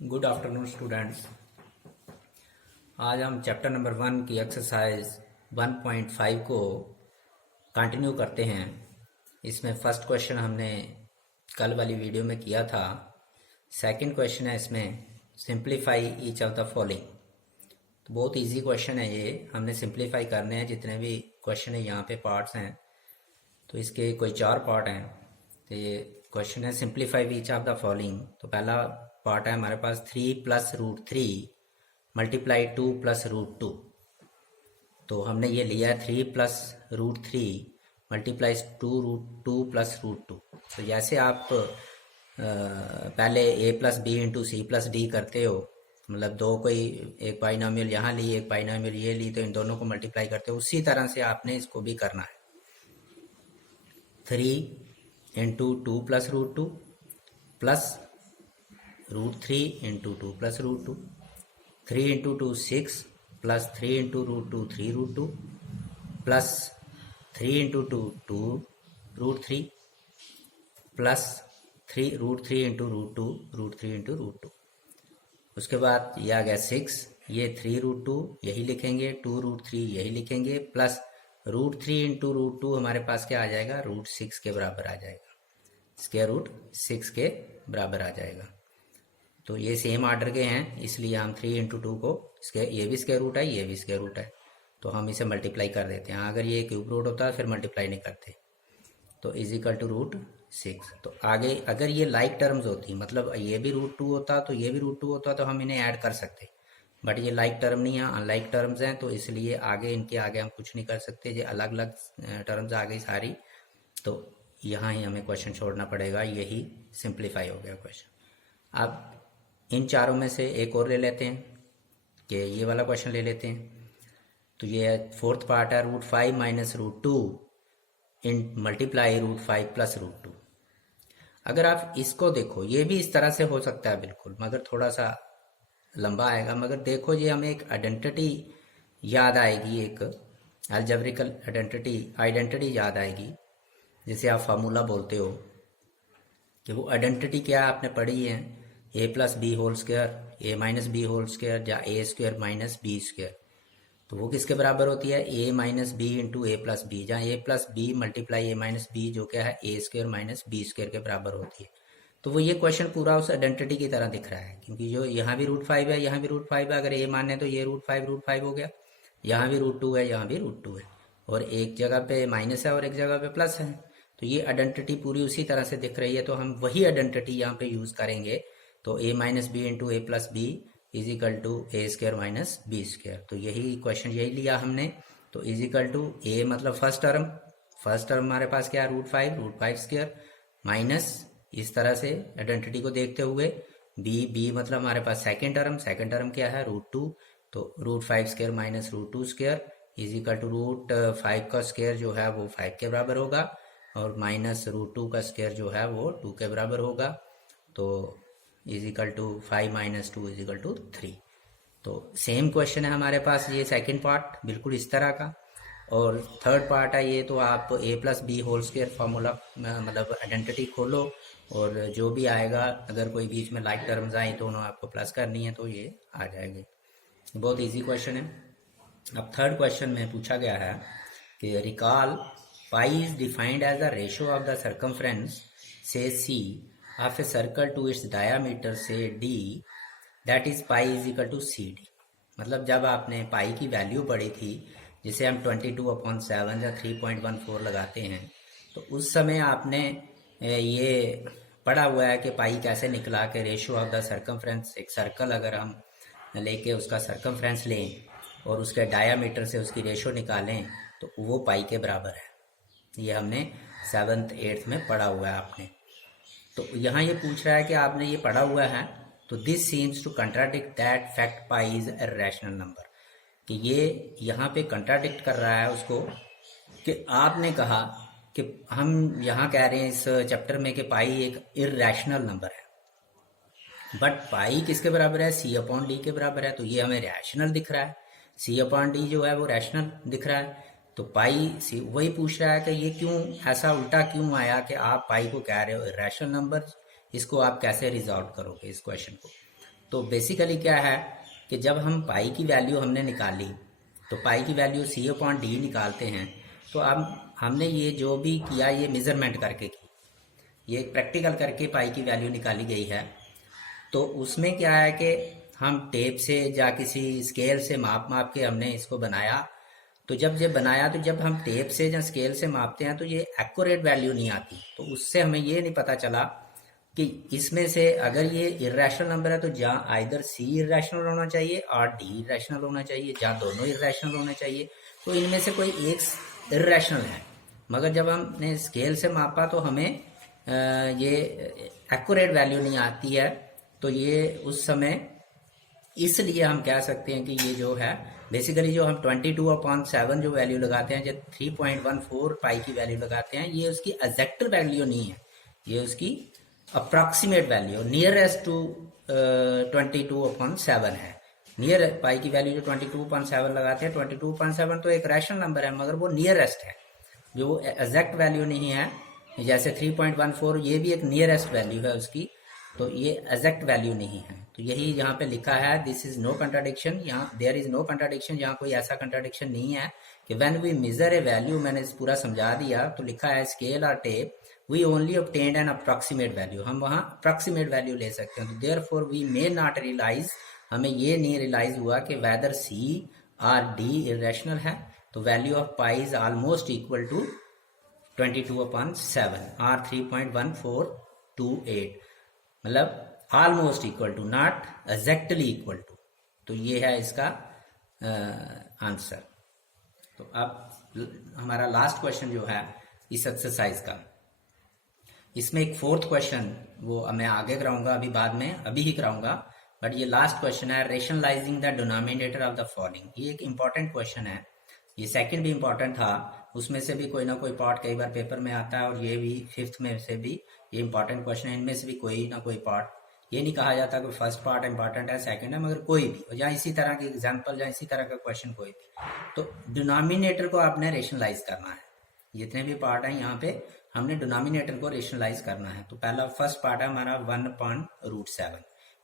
Good afternoon students. आज हम chapter number 1 की एक्सरसाइज 1.5 को कंटिन्यू करते हैं। इसमें फर्स्ट क्वेश्चन हमने कल वाली वीडियो में किया था। सेकंड क्वेश्चन है इसमें simplify each of the following. तो बहुत इजी क्वेश्चन है ये, हमने सिंप्लीफाई करने हैं जितने भी क्वेश्चन है। यहाँ पे पार्ट्स हैं तो इसके कोई 4 पार्ट हैं। तो ये क्वेश्चन है simplify each of the following. तो पहला पार्ट है हमारे पास 3 + √3 मल्टीप्लाई 2 + √2। तो हमने ये लिया 3 + √3 मल्टीप्लाई 2 + √2। तो जैसे आप पहले a + b × c + d करते हो, मतलब दो कोई एक बाइनोमियल यहाँ ली एक बाइनोमियल ये ली तो इन दोनों को मल्टीप्लाई करते हो, उसी तरह से आपने इसको भी करना है। 3 × 2 + √2 प्लस √3 × 2 + √2, 3 × 2 6 प्लस 3 × √2 3 √2 प्लस 3 × 2 2 √3 प्लस √3 × √2 √3 × √2। उसके बाद ये आ गया 6, ये 3 √2 यही लिखेंगे, 2 √3 यही लिखेंगे, प्लस √3 × √2 हमारे पास क्या आ जाएगा, √6 के बराबर आ जाएगा, √6 के बराबर आ जाएगा। तो ये सेम आर्डर के हैं इसलिए हम 3 × 2 को ये भी स्क्वायर रूट है ये भी स्क्वायर रूट है तो हम इसे मल्टीप्लाई कर देते हैं। अगर ये क्यूब रूट होता फिर मल्टीप्लाई नहीं करते। तो इज इक्वल टू √6। तो आगे अगर ये लाइक टर्म्स होती, मतलब ये भी √2 होता तो ये भी √2 होता तो हम इन्हें ऐड कर सकते, बट ये लाइक टर्म नहीं है, अनलाइक टर्म्स हैं, तो इसलिए आगे इनके आगे हम कुछ नहीं कर सकते। ये अलग अलग टर्म्स आ गई सारी, तो यहाँ ही हमें क्वेश्चन छोड़ना पड़ेगा। यही सिंप्लीफाई हो गया क्वेश्चन। अब इन चारों में से एक और ले लेते हैं कि ये वाला क्वेश्चन ले लेते हैं। तो ये फोर्थ पार्ट है √5 - √2 इन मल्टीप्लाई √5 + √2। अगर आप इसको देखो, ये भी इस तरह से हो सकता है बिल्कुल, मगर थोड़ा सा लंबा आएगा। मगर देखो ये हमें एक आइडेंटिटी याद आएगी, एक अलजेब्रिकल आइडेंटिटी याद आएगी, जिसे आप फार्मूला बोलते हो। कि वो आइडेंटिटी क्या आपने पढ़ी है, a + b whole square, a - b whole square या a² - b²। तो वो किसके बराबर होती है, a - b × a + b, जहाँ a + b multiply a - b जो क्या है a² - b² के बराबर होती है। तो वो ये क्वेश्चन पूरा उस आइडेंटिटी की तरह दिख रहा है, क्योंकि जो यहाँ भी √5 है यहाँ भी √5 है। अगर a माने तो ये √5 हो गया, यहाँ भी √2 है यहाँ भी √2 है, और एक जगह पे माइनस है और एक जगह पे प्लस है। तो ये आइडेंटिटी पूरी उसी तरह से दिख रही है, तो हम वही आइडेंटिटी यहाँ पे यूज करेंगे। तो a - b × a + b is equal to a² - b²। तो यही क्वेश्चन यही लिया हमने। तो इज इक्वल टू a मतलब फर्स्ट टर्म हमारे पास क्या है, √5² माइनस इस तरह से आइडेंटिटी को देखते हुए b मतलब हमारे पास सेकेंड टर्म क्या है, √2। तो √5² - √2² इज इक्वल टू √5 का स्क्वायर जो है वो 5 के बराबर होगा, और माइनस √2 का स्क्वायर जो है वो 2 के बराबर होगा। तो is equal to 5 - 2 is equal to 3। तो सेम क्वेश्चन है हमारे पास, ये सेकंड पार्ट बिल्कुल इस तरह का। और थर्ड पार्ट है ये, तो आप a + b whole square formula मतलब आइडेंटिटी खोलो, और जो भी आएगा, अगर कोई बीच में लाइक टर्म्स आए तो उन्हें आपको प्लस करनी है, तो ये आ जाएगी। बहुत इजी क्वेश्चन है। अब थर्ड क्वेश्चन में पूछा गया है कि recall pi is defined as the ratio of the circumference say c of a circle to its diameter say d, that is pi is equal to CD। मतलब जब आपने पाई की वैल्यू पढ़ी थी, जिसे हम 22/7 या 3.14 लगाते हैं, तो उस समय आपने ये पढ़ा हुआ है कि पाई कैसे निकला, कि रेशियो ऑफ द सर्कमफ्रेंस, एक सर्कल अगर हम लेके उसका सर्कमफ्रेंस लें और उसके डायामीटर से उसकी रेशियो निकालें तो वो पाई के बराबर है। ये हमने 7th 8th में पढ़ा हुआ है आपने। तो यहाँ ये पूछ रहा है कि आपने ये पढ़ा हुआ है, तो this seems to contradict that fact pi is a rational number. कि ये यहाँ पे कंट्राडिक्ट कर रहा है उसको, कि आपने कहा कि हम यहाँ कह रहे हैं इस चैप्टर में कि पाई एक इर्रैशनल नंबर है, बट पाई किसके बराबर है, C/D के बराबर है। तो ये हमें रैशनल दिख रहा है, C/D जो है वो रैशनल दिख रहा है। तो पाई सी वही पूछ रहा है कि ये क्यों ऐसा उल्टा क्यों आया कि आप पाई को कह रहे हो रैशनल नंबर, इसको आप कैसे रिजॉल्व करोगे इस क्वेश्चन को। तो बेसिकली क्या है कि जब हम पाई की वैल्यू हमने निकाली, तो पाई की वैल्यू C/D निकालते हैं, तो अब हमने ये जो भी किया ये मेज़रमेंट करके की, ये प्रैक्टिकल करके पाई की वैल्यू निकाली गई है। तो उसमें क्या है कि हम टेप से या किसी स्केल से माप के हमने इसको बनाया। तो जब ये बनाया तो जब हम टेप से या स्केल से मापते हैं तो ये एक्यूरेट वैल्यू नहीं आती। तो उससे हमें ये नहीं पता चला कि इसमें से अगर ये इरेशनल नंबर है तो जहाँ आइदर C इरेशनल होना चाहिए और D इरेशनल होना चाहिए, जहाँ दोनों इरेशनल होने चाहिए। तो इनमें से कोई एक इरेशनल है, मगर जब हमने स्केल से मापा तो हमें ये एक्यूरेट वैल्यू नहीं आती है। तो ये उस समय इसलिए हम कह सकते हैं कि ये जो है बेसिकली जो हम 22/7 जो वैल्यू लगाते हैं, जब 3.14 पाई की वैल्यू लगाते हैं, ये उसकी एग्जैक्ट वैल्यू नहीं है, ये उसकी अप्रॉक्सीमेट वैल्यू नियरेस्ट टू 22/7 है। नियर पाई की वैल्यू जो 22/7 लगाते हैं, 22/7 तो एक रैशनल नंबर है, मगर वो नियरेस्ट है, जो एग्जैक्ट वैल्यू नहीं है। जैसे 3.14 ये भी एक नियरेस्ट वैल्यू है उसकी, तो ये एग्जैक्ट वैल्यू नहीं है। तो यही यहाँ पे लिखा है, दिस इज नो कंट्राडिक्शन, यहाँ देयर इज नो कंट्राडिक्शन, यहाँ कोई ऐसा कंट्राडिक्शन नहीं है कि when we measure a value, मैंने पूरा समझा दिया। तो लिखा है स्केल और tape we only obtained an approximate value, हम वहाँ अप्रॉक्सीमेट वैल्यू ले सकते हैं। तो therefore we may not realize, हमें ये नहीं रियलाइज हुआ कि वेदर C और D इरेशनल है। तो value of pi is almost equal to 22/7 और 3.1428, मतलब almost equal to, not exactly equal to. तो ये है इसका आंसर। तो अब हमारा लास्ट क्वेश्चन जो है इस एक्सरसाइज का, इसमें एक फोर्थ क्वेश्चन वो मैं आगे कराऊंगा, अभी बाद में, अभी ही कराऊंगा, बट ये लास्ट क्वेश्चन है, rationalising the denominator of the following. ये एक इंपॉर्टेंट क्वेश्चन है, ये सेकंड भी इंपॉर्टेंट था, उसमें से भी कोई ना कोई पार्ट कई बार पेपर में आता है, और ये भी फिफ्थ में से भी ये इंपॉर्टेंट क्वेश्चन है। इनमें से भी कोई ना कोई पार्ट, ये नहीं कहा जाता कि फर्स्ट पार्ट इंपॉर्टेंट है सेकंड है, मगर कोई भी, या इसी तरह की एग्जांपल या इसी तरह का क्वेश्चन कोई भी, तो डिनोमिनेटर को आपने रेशनलाइज करना है। जितने भी पार्ट है यहाँ पे हमने डिनोमिनेटर को रेशनलाइज करना है। तो पहला फर्स्ट पार्ट है हमारा 1/√7,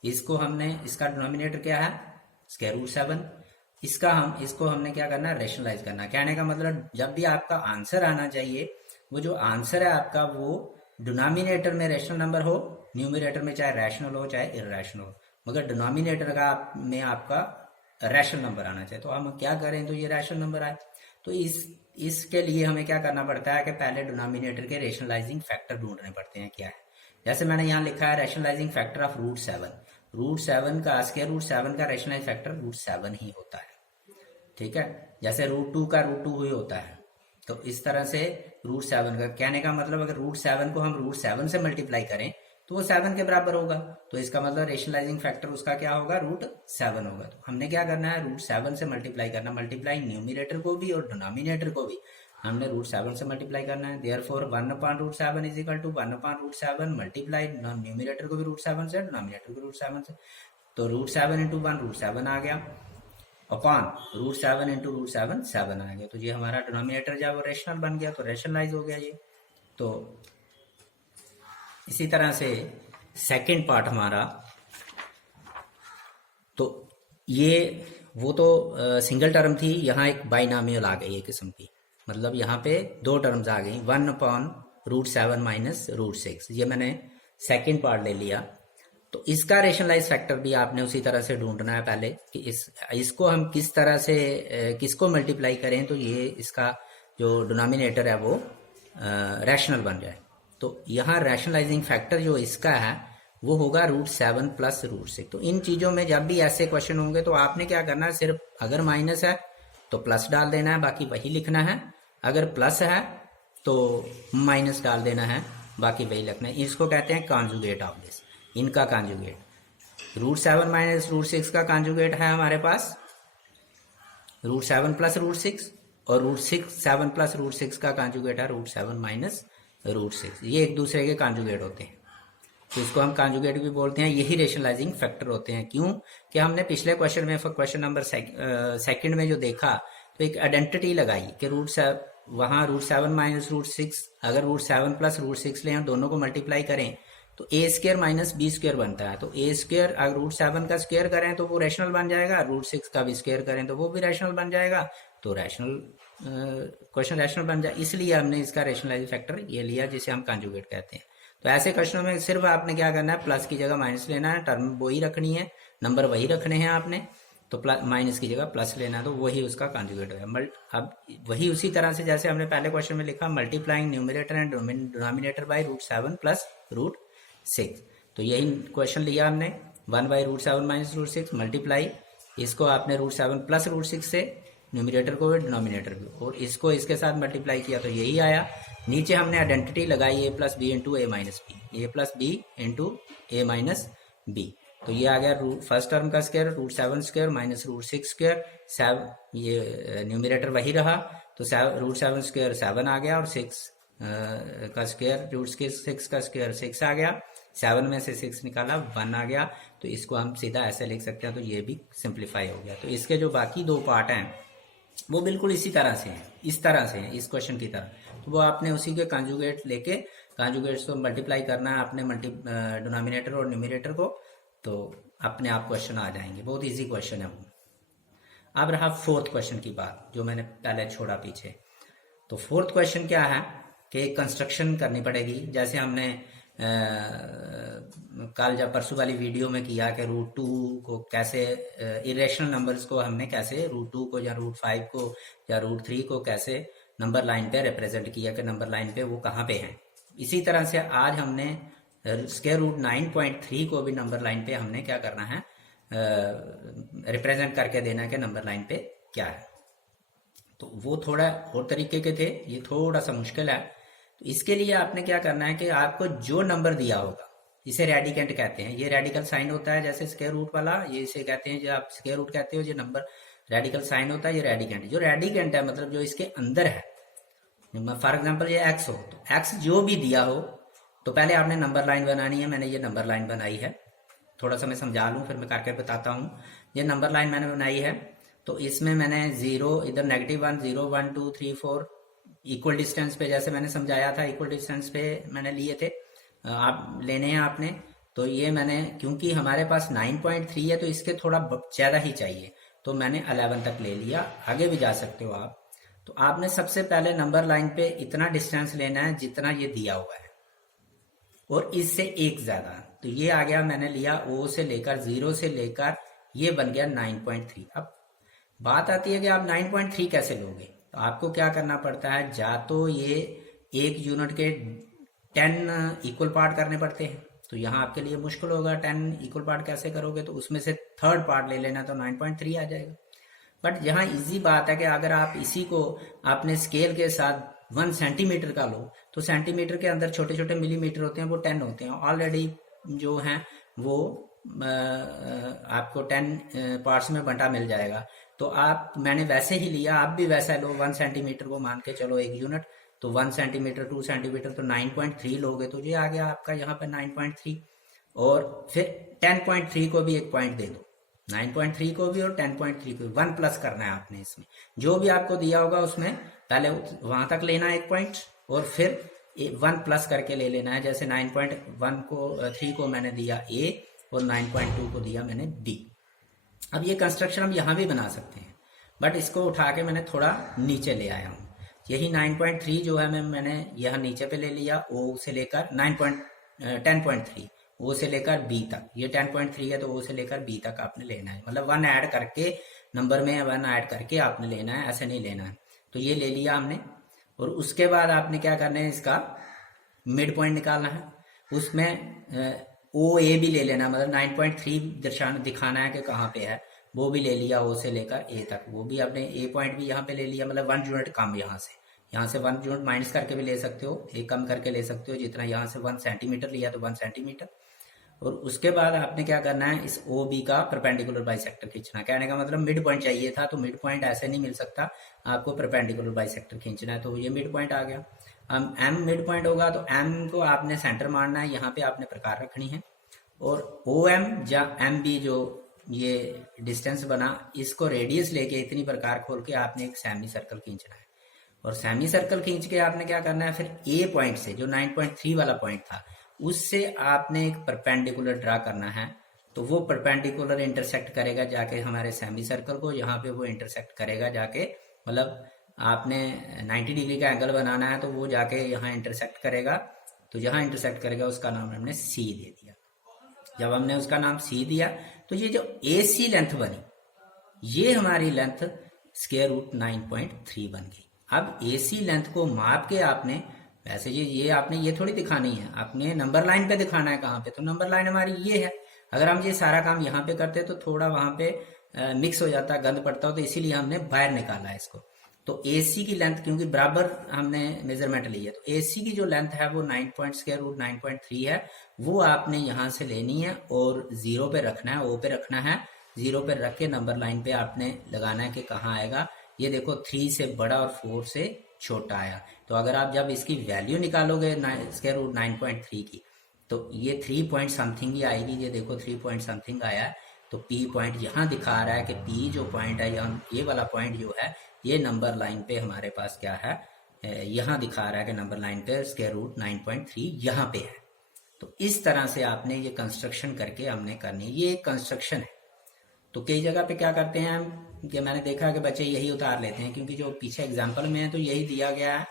इसको हमने, इसका डिनोमिनेटर क्या है, √7, इसको हमने क्या करना है, रेशनलाइज करना है। कहने का मतलब जब भी आपका आंसर आना चाहिए, वो जो आंसर है आपका वो डिनोमिनेटर में रैशनल नंबर हो, न्यूमरेटर में चाहे रैशनल हो चाहे इररैशनल हो, मगर डिनोमिनेटर का में आपका रैशनल नंबर आना चाहिए। तो हम क्या करें तो ये रैशनल नंबर आए। तो इसके लिए हमें क्या करना पड़ता है कि पहले डिनोमिनेटर के रेशनलाइजिंग फैक्टर ढूंढने पड़ते हैं। क्या है, जैसे मैंने यहाँ लिखा है रेशनलाइजिंग फैक्टर ऑफ √7, √7 का √7 का रेशनलाइज फैक्टर √7 ही होता है, ठीक है। जैसे √2 का √2 ही होता है। तो इस तरह से √7 का, कहने का मतलब अगर √7 को हम √7 से मल्टीप्लाई करें तो वो 7 के बराबर होगा। तो इसका मतलब रेशनलाइजिंग फैक्टर उसका क्या होगा, √7 होगा। तो हमने क्या करना है, √7 से मल्टीप्लाई करना, मल्टीप्लाई न्यूमरेटर को भी और डिनोमिनेटर को भी हमने √7 से मल्टीप्लाई करना है। Therefore 1/√7 is equal to 1/√7 multiply numerator को भी √7 से, डिनोमिनेटर को √7 से। तो √7 × 1 √7 आ गया, अपॉन √7 × √7 7 आ गया। तो ये हमारा डिनोमिनेटर जब रेशनल बन गया तो रेशनलाइज हो गया ये। तो इसी तरह से सेकंड पार्ट हमारा, तो ये वो तो सिंगल टर्म थी, यहाँ एक बाइनॉमियल आ गई एक किस्म की, मतलब यहाँ पे दो टर्म्स आ गई, 1/√7 माइनस √6, ये मैंने सेकंड पार्ट ले लिया। तो इसका रेशनलाइज फैक्टर भी आपने उसी तरह से ढूंढना है पहले कि इसको हम किस तरह से किसको मल्टीप्लाई करें तो ये इसका जो डिनोमिनेटर है वो रैशनल बन जाए। तो यहाँ रैशनलाइजिंग फैक्टर जो इसका है वो होगा √7 प्लस √6। तो इन चीज़ों में जब भी ऐसे क्वेश्चन होंगे तो आपने क्या करना है, सिर्फ अगर माइनस है तो प्लस डाल देना है, बाकी वही लिखना है, अगर प्लस है तो माइनस डाल देना है, बाकी वही लिखना है। इसको कहते हैं कॉन्जुगेट ऑफ दिस, इनका कॉन्जुगेट। √7 माइनस √6 का कॉन्जुगेट है हमारे पास √7 प्लस √6, और √7 प्लस √6 का कॉन्जुगेट है √7 माइनस √6। ये एक दूसरे के कॉन्जुगेट होते हैं, तो इसको हम कॉन्जुगेट भी बोलते हैं। यही रेशनलाइजिंग फैक्टर होते हैं। क्यों कि हमने पिछले क्वेश्चन में, क्वेश्चन नंबर सेकंड में जो देखा, तो एक आइडेंटिटी लगाई कि वहाँ √7 माइनस √6, अगर √7 प्लस √6 लें और दोनों को मल्टीप्लाई करें तो ए स्क्वायर माइनस बी स्क्वायर बनता है। तो ए स्क्वायर अगर रूट 7 का स्क्वायर करें तो वो रैशनल बन जाएगा, रूट 6 का भी स्क्वायर करें तो वो भी रैशनल बन जाएगा, तो रैशनल क्वेश्चन रैशनल बन जाए। इसलिए हमने इसका रैशनलाइज फैक्टर ये लिया जिसे हम कंजुगेट कहते हैं। तो ऐसे क्वेश्चनों में सिर्फ आपने क्या करना है, प्लस की जगह माइनस लेना है, टर्म वही रखनी है, नंबर वही रखने हैं आपने, तो प्लस माइनस की जगह प्लस लेना है, तो वही उसका कॉन्जुगेट होगा। अब वही उसी तरह से जैसे हमने पहले क्वेश्चन में लिखा, multiplying numerator and denominator by root 7 plus root 6। तो यही क्वेश्चन लिया हमने, 1 by root 7 minus root 6 multiply, इसको आपने रूट 7 प्लस रूट 6 से न्यूमरेटर को भी डिनोमिनेटर भी, और इसको इसके साथ मल्टीप्लाई किया तो यही आया। नीचे हमने आइडेंटिटी लगाई A plus B into A minus B, A plus B into A minus B, तो ये आ गया रूट फर्स्ट टर्म का square root 7 square minus root 6 square, 7 ये न्यूमरेटर वही रहा, तो रूट 7 स्क्वायर 7 आ गया, और 6 का स्क्वायर रूट 6 का स्क्वायर 6 आ गया, 7 में से 6 निकाला 1 आ गया, तो इसको हम सीधा ऐसे लिख सकते हैं। तो ये भी सिंप्लीफाई हो गया। तो इसके जो बाकी दो पार्ट हैं वो बिल्कुल इसी तरह से हैं, इस तरह से हैं, इस क्वेश्चन की तरह। तो वो आपने उसी के कंजुगेट लेके, कंजुगेट्स को मल्टीप्लाई करना है आपने डिनोमिनेटर और न्यूमरेटर को, तो अपने आप क्वेश्चन आ जाएंगे। बहुत इजी क्वेश्चन है वो। अब रहा फोर्थ क्वेश्चन की बात, जो मैंने पहले छोड़ा पीछे। तो फोर्थ क्वेश्चन क्या है कि एक कंस्ट्रक्शन करनी पड़ेगी, जैसे हमने कल जब परसों वाली वीडियो में किया कि रूट 2 को कैसे, इरेशनल नंबर्स को हमने कैसे रूट 2 को या रूट 5 को या रूट 3 को कैसे नंबर लाइन पे रिप्रेजेंट किया कि नंबर लाइन पे वो कहाँ पे हैं। इसी तरह से आज हमने स्क्वायर रूट 9.3 को भी नंबर लाइन पे हमने क्या करना है, रिप्रेजेंट करके देना है कि नंबर लाइन पे क्या है। तो वो थोड़ा और तरीके के थे, ये थोड़ा सा मुश्किल है। तो इसके लिए आपने क्या करना है कि आपको जो नंबर दिया होगा, इसे रेडिकेंट कहते हैं, ये रेडिकल साइन होता है जैसे स्क्वायर रूट वाला, ये इसे कहते हैं, जो आप स्क्वायर रूट कहते हो, ये नंबर रेडिकल साइन होता है, ये रेडिकेंट। जो रेडिकेंट है मतलब जो इसके अंदर है, फॉर एग्जाम्पल ये एक्स हो, तो एक्स जो भी दिया हो तो पहले आपने नंबर लाइन बनानी है। मैंने ये नंबर लाइन बनाई है, थोड़ा सा मैं समझा लूँ फिर मैं करके बताता हूँ। ये नंबर लाइन मैंने बनाई है, तो इसमें मैंने 0 इधर -1 0 1 2 3 4 इक्वल डिस्टेंस पे, जैसे मैंने समझाया था इक्वल डिस्टेंस पे मैंने लिए थे, आप लेने हैं आपने। तो ये मैंने, क्योंकि हमारे पास 9.3 है तो इसके थोड़ा ज़्यादा ही चाहिए, तो मैंने 11 तक ले लिया, आगे भी जा सकते हो आप। तो आपने सबसे पहले नंबर लाइन पे इतना डिस्टेंस लेना है जितना ये दिया हुआ है, और इससे एक ज़्यादा। तो ये आ गया, मैंने लिया O से लेकर 0 से लेकर ये बन गया 9.3। अब बात आती है कि आप 9.3 कैसे लोगे, तो आपको क्या करना पड़ता है, या तो ये एक यूनिट के 10 इक्वल पार्ट करने पड़ते हैं, तो यहाँ आपके लिए मुश्किल होगा। 10 इक्वल पार्ट कैसे करोगे, तो उसमें से थर्ड पार्ट ले लेना, तो 9.3 आ जाएगा। बट यहाँ इजी बात है कि अगर आप इसी को आपने स्केल के साथ 1 सेंटीमीटर का लो, तो सेंटीमीटर के अंदर छोटे छोटे मिलीमीटर होते हैं, वो 10 होते हैं ऑलरेडी, जो हैं वो आपको 10 पार्ट्स में बंटा मिल जाएगा। तो आप, मैंने वैसे ही लिया, आप भी वैसा लो, 1 सेंटीमीटर को मान के चलो एक यूनिट, तो 1 सेंटीमीटर 2 सेंटीमीटर, तो 9.3 लोगे, तो ये आ गया आपका यहाँ पे 9.3। और फिर 10.3 को भी एक पॉइंट दे दो, 9.3 को भी और 10.3 को भी 1 प्लस करना है आपने। इसमें जो भी आपको दिया होगा उसमें पहले वहां तक लेना है एक पॉइंट, और फिर 1 प्लस करके ले लेना है। जैसे 9.1 को 3 को मैंने दिया A और 9.2 को दिया मैंने B। अब ये कंस्ट्रक्शन हम यहाँ भी बना सकते हैं, बट इसको उठा के मैंने थोड़ा नीचे ले आया हूँ। यही 9.3 जो है मैंने यहाँ नीचे पे ले लिया, O से लेकर 10.3 O से लेकर B तक, ये 10.3 है तो O से लेकर B तक आपने लेना है, मतलब 1 ऐड करके, नंबर में 1 ऐड करके आपने लेना है, ऐसे नहीं लेना है। तो ये ले लिया हमने, और उसके बाद आपने क्या करना है, इसका मिड पॉइंट निकालना है, उसमें OA भी ले लेना, मतलब 9.3 दिखाना है कि कहाँ पे है, वो भी ले लिया O से लेकर A तक। वो भी आपने A पॉइंट भी यहाँ पे ले लिया, मतलब 1 यूनिट कम, यहाँ से 1 यूनिट माइनस करके भी ले सकते हो, A कम करके ले सकते हो, जितना यहाँ से 1 सेंटीमीटर लिया तो 1 सेंटीमीटर। और उसके बाद आपने क्या करना है, इस OB का परपेंडिकुलर बाइसेक्टर खींचना। कहने का मतलब मिड पॉइंट चाहिए था, तो मिड पॉइंट ऐसे नहीं मिल सकता, आपको परपेंडिकुलर बाइसेक्टर खींचना है, तो ये मिड पॉइंट आ गया। अब M मिड पॉइंट होगा, तो M को आपने सेंटर मारना है, यहाँ पे आपने प्रकार रखनी है, और OM या MB जो ये डिस्टेंस बना, इसको रेडियस लेके इतनी प्रकार खोल के आपने एक सेमी सर्कल खींचना है, और सेमी सर्कल खींच के आपने क्या करना है, फिर A पॉइंट से जो 9.3 वाला पॉइंट था उससे आपने एक परपेंडिकुलर ड्रा करना है। तो वो परपेंडिकुलर इंटरसेक्ट करेगा जाके हमारे सेमी सर्कल को, यहाँ पे वो इंटरसेक्ट करेगा जाके, मतलब आपने 90 डिग्री का एंगल बनाना है तो वो जाके यहाँ इंटरसेक्ट करेगा। तो जहाँ इंटरसेक्ट करेगा उसका नाम हमने सी दे दिया। जब हमने उसका नाम सी दिया तो ये जो ए सी लेंथ बनी, ये हमारी लेंथ स्क्वायर रूट 9.3 बन गई। अब ए सी लेंथ को माप के आपने, वैसे ये आपने ये थोड़ी दिखानी है, आपने नंबर लाइन पे दिखाना है। कहाँ पे? तो नंबर लाइन हमारी ये है। अगर हम ये सारा काम यहाँ पे करते तो थोड़ा वहां पे मिक्स हो जाता, गंद पड़ता हो, तो इसीलिए हमने बाहर निकाला है इसको। तो एसी की लेंथ क्योंकि बराबर हमने मेजरमेंट ली है, तो एसी की जो लेंथ है वो 9.3 है, वो आपने यहाँ से लेनी है और 0 पे रखना है, ओ पे रखना है। 0 पे रख के नंबर लाइन पे आपने लगाना है कि कहाँ आएगा। ये देखो 3 से बड़ा और 4 से छोटा आया। तो अगर आप जब इसकी वैल्यू निकालोगे स्क्वायर रूट 9.3 की, तो ये 3 पॉइंट समथिंग ही आएगी। ये देखो 3 पॉइंट समथिंग आया है। तो पी पॉइंट यहाँ दिखा रहा है कि पी जो पॉइंट है, ये वाला पॉइंट जो है, ये नंबर लाइन पे हमारे पास क्या है, यहाँ दिखा रहा है कि नंबर लाइन पे स्क्वायर रूट 9.3 यहाँ पे है। तो इस तरह से आपने ये कंस्ट्रक्शन करके हमने करनी है। ये एक कंस्ट्रक्शन है। तो कई जगह पे क्या करते हैं हम, कि मैंने देखा कि बच्चे यही उतार लेते हैं, क्योंकि जो पीछे एग्जाम्पल में है तो यही दिया गया है,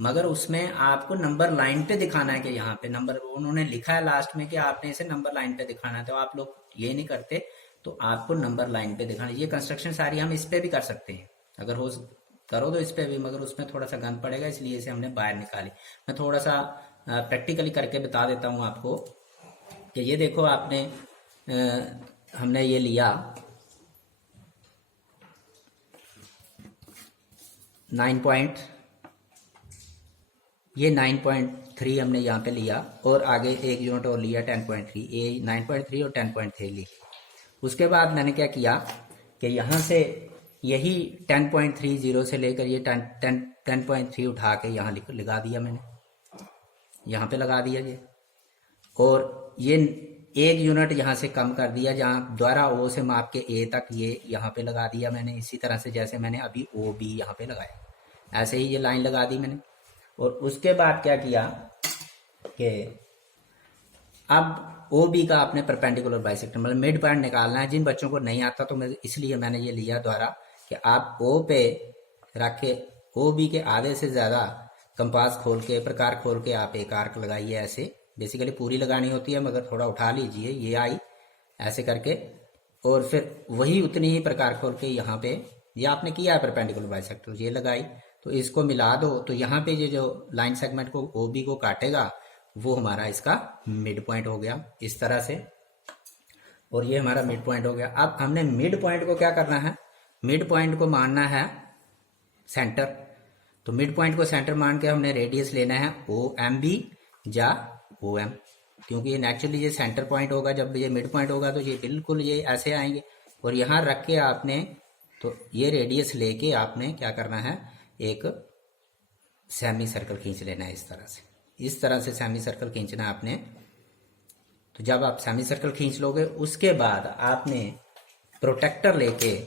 मगर उसमें आपको नंबर लाइन पे दिखाना है कि यहाँ पे नंबर, उन्होंने लिखा है लास्ट में कि आपने इसे नंबर लाइन पे दिखाना है, तो आप लोग ये नहीं करते। तो आपको नंबर लाइन पे दिखाना। ये कंस्ट्रक्शन सारी हम इस पे भी कर सकते हैं, अगर हो करो तो इस पे भी, मगर उसमें थोड़ा सा गंद पड़ेगा, इसलिए इसे हमने बाहर निकाली। मैं थोड़ा सा प्रैक्टिकली करके बता देता हूँ आपको कि ये देखो आपने हमने ये लिया 9.3 हमने यहाँ पे लिया, और आगे एक यूनिट और लिया 10.3, ये 9.3 और 10.3 ली। उसके बाद मैंने क्या किया कि यहाँ से यही 10.30 से लेकर ये 10.3 उठा के यहाँ लगा दिया मैंने, यहाँ पे लगा दिया ये, और ये एक यूनिट यहाँ से कम कर दिया, जहाँ द्वारा ओ से माप के ए तक, ये यहाँ पे लगा दिया मैंने। इसी तरह से जैसे मैंने अभी ओ बी यहाँ पे लगाया, ऐसे ही ये लाइन लगा दी मैंने। और उसके बाद क्या किया कि अब ओ बी का आपने परपेंडिकुलर बाइसेक्टर, मतलब मिड पॉइंट निकालना है। जिन बच्चों को नहीं आता तो मैं इसलिए मैंने ये लिया द्वारा कि आप ओ पे रख के ओ बी के आधे से ज़्यादा कंपास खोल के, प्रकार खोल के आप एक आर्क लगाइए। ऐसे बेसिकली पूरी लगानी होती है, मगर थोड़ा उठा लीजिए, ये आई ऐसे करके, और फिर वही उतनी ही प्रकार खोल के यहाँ पे ये आपने किया है परपेंडिकुलर बाइसेक्टर, ये लगाई। तो इसको मिला दो, तो यहाँ पे ये जो लाइन सेगमेंट को ओ बी को काटेगा वो हमारा इसका मिड पॉइंट हो गया इस तरह से, और ये हमारा मिड पॉइंट हो गया। अब हमने मिड पॉइंट को क्या करना है, मिड पॉइंट को मानना है सेंटर। तो मिड पॉइंट को सेंटर मान के हमने रेडियस लेना है ओ एम बी या ओ एम, क्योंकि ये नेचुरली ये सेंटर पॉइंट होगा। जब ये मिड पॉइंट होगा तो ये बिल्कुल ये ऐसे आएंगे, और यहाँ रख के आपने तो ये रेडियस लेके आपने क्या करना है, एक सेमी सर्कल खींच लेना है इस तरह से सेमी सर्कल खींचना है आपने। तो जब आप सेमी सर्कल खींच लोगे, उसके बाद आपने प्रोटेक्टर लेके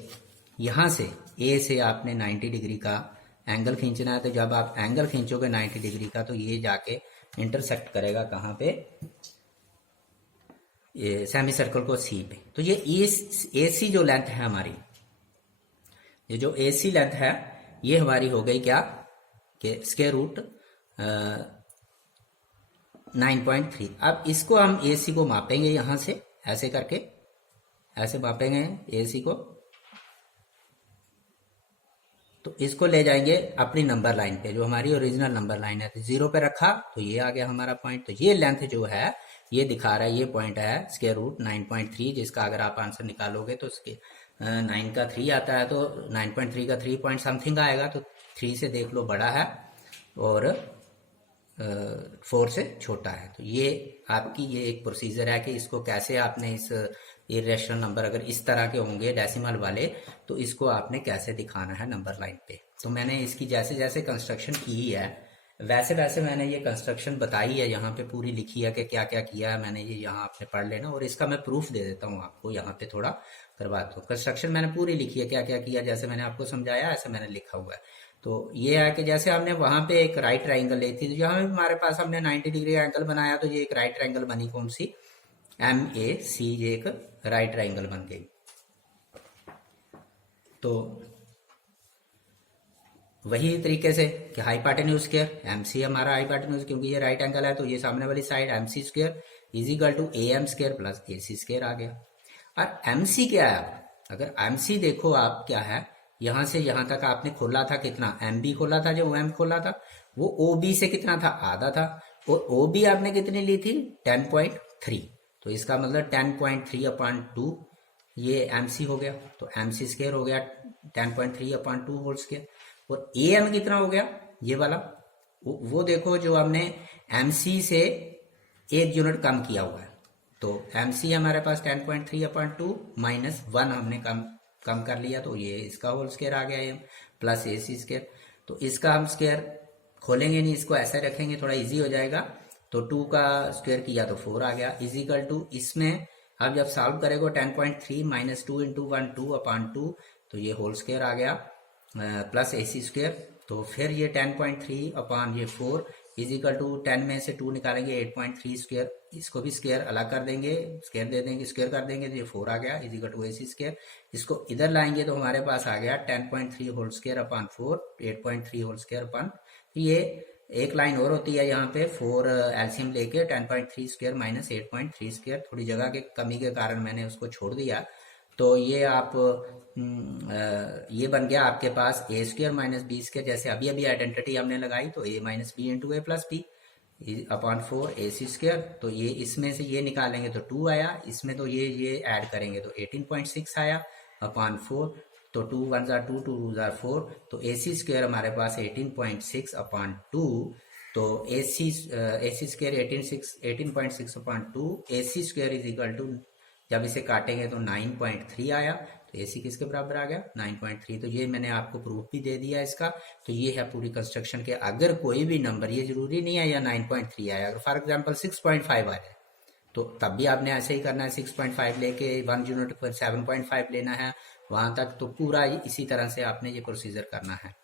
यहाँ से ए से आपने 90 डिग्री का एंगल खींचना है। तो जब आप एंगल खींचोगे 90 डिग्री का, तो ये जाके इंटरसेक्ट करेगा कहाँ पे, ये सेमी सर्कल को सी पे। तो ये ए सी जो लेंथ है हमारी, ये जो ए सी लेंथ है, ये हमारी हो गई क्या कि स्क्वायर रूट 9.3। अब इसको हम ए सी को मापेंगे यहाँ से, ऐसे करके ऐसे मापेंगे ए सी को। तो इसको ले जाएंगे अपनी नंबर लाइन पे, जो हमारी ओरिजिनल नंबर लाइन है। तो 0 पे रखा तो ये आ गया हमारा पॉइंट। तो ये लेंथ जो है ये दिखा रहा है, ये पॉइंट है स्क्वायर रूट 9.3, जिसका अगर आप आंसर निकालोगे तो उसके 9 का 3 आता है, तो 9.3 का 3 पॉइंट समथिंग आएगा। तो 3 से देख लो बड़ा है और 4 से छोटा है। तो ये आपकी ये एक प्रोसीजर है कि इसको कैसे आपने इस इरेशनल नंबर अगर इस तरह के होंगे डेसिमल वाले, तो इसको आपने कैसे दिखाना है नंबर लाइन पे। तो मैंने इसकी जैसे जैसे कंस्ट्रक्शन की है वैसे वैसे मैंने ये कंस्ट्रक्शन बताई है, यहाँ पे पूरी लिखी है कि क्या क्या किया है मैंने। ये यहाँ आपने पढ़ लेना, और इसका मैं प्रूफ दे देता हूँ आपको, यहाँ पे थोड़ा करवाता हूँ। कंस्ट्रक्शन मैंने पूरी लिखी है, क्या क्या किया, जैसे मैंने आपको समझाया ऐसे मैंने लिखा हुआ है। तो ये है कि जैसे हमने वहां पे एक राइट ट्राइंगल ली थी, तो जहां भी हमारे पास हमने 90 डिग्री एंगल बनाया, तो ये एक राइट ट्राइंगल बनी, कौन सी, MAC, ये एक राइट ट्राइंगल बन गई। तो वही तरीके से कि हाइपाटेन्यूज स्क्वायर, MC हमारा हाइपाटेन्यूज, क्योंकि ये राइट एंगल है तो ये सामने वाली side MC square is equal to AM square plus AC square आ गया। और MC क्या है, अब अगर MC देखो आप क्या है, यहां से यहां तक आपने खोला था कितना, MB खोला था, जो OM खोला था वो OB से कितना था, आधा था, और OB आपने कितनी ली थी, 10.3। तो इसका मतलब 10.3/2 ये MC हो गया, तो MC स्क्वायर हो गया 10.3/2 होल स्क्वायर। और AM कितना हो गया, ये वाला, वो देखो जो हमने MC से 1 यूनिट कम किया हुआ है, तो MC हमारे पास 10.3/2 -1 हमने कम कर लिया, तो ये इसका होल स्क्वायर आ गया, प्लस AC स्क्वायर। तो इसका हम स्क्वायर खोलेंगे नहीं, इसको ऐसे रखेंगे, थोड़ा इजी हो जाएगा। तो 2 का स्क्वायर किया तो 4 आ गया, इज इक्वल टू, इसमें अब जब सॉल्व करेगा 10.3 - 2 × 1 2/2, तो ये होल स्क्वायर आ गया प्लस AC स्क्वायर। तो फिर ये 10.3/4 इज इक्वल टू 10 में से 2 निकालेंगे 8.3 स्क्वायर, इसको भी स्क्वायर अलग कर देंगे, स्क्वायर दे देंगे, स्क्वायर कर देंगे, तो ये 4 आ गया is equal to AC square. इसको इधर लाएंगे तो हमारे पास आ गया 10.3 होल स्क्वायर/4 8.3 होल स्क्वायर। ये एक लाइन और होती है यहाँ पे, 4 एलसीएम लेके 10.3 स्क्वायर माइनस 8.3 स्क्वायर, थोड़ी जगह के कमी के कारण मैंने उसको छोड़ दिया। तो ये आप ये बन गया आपके पास A square minus B square, जैसे अभी अभी आइडेंटिटी हमने लगाई, तो A minus B into A plus B upon 4 AC square. तो ये इसमें से ये निकालेंगे तो 2 आया, इसमें तो ये ऐड करेंगे तो 18.6 आया अपॉन 4, तो 2 1 जार 2 2 जार 4, तो AC स्क्वायर हमारे पास 18.6 अपॉन 2, तो AC square 18.6/2 AC square is equal to, जब इसे काटेंगे तो 9.3 आया, तो AC किसके बराबर आ गया, 9.3। तो ये मैंने आपको प्रूफ भी दे दिया इसका। तो ये है पूरी कंस्ट्रक्शन के, अगर कोई भी नंबर, ये जरूरी नहीं है या 9.3 आया, अगर फॉर एग्जांपल 6.5 आ जाए तो तब भी आपने ऐसे ही करना है, 6.5 लेके 1 यूनिट पर 7.5 लेना है वहां तक, तो पूरा इसी तरह से आपने ये प्रोसीजर करना है।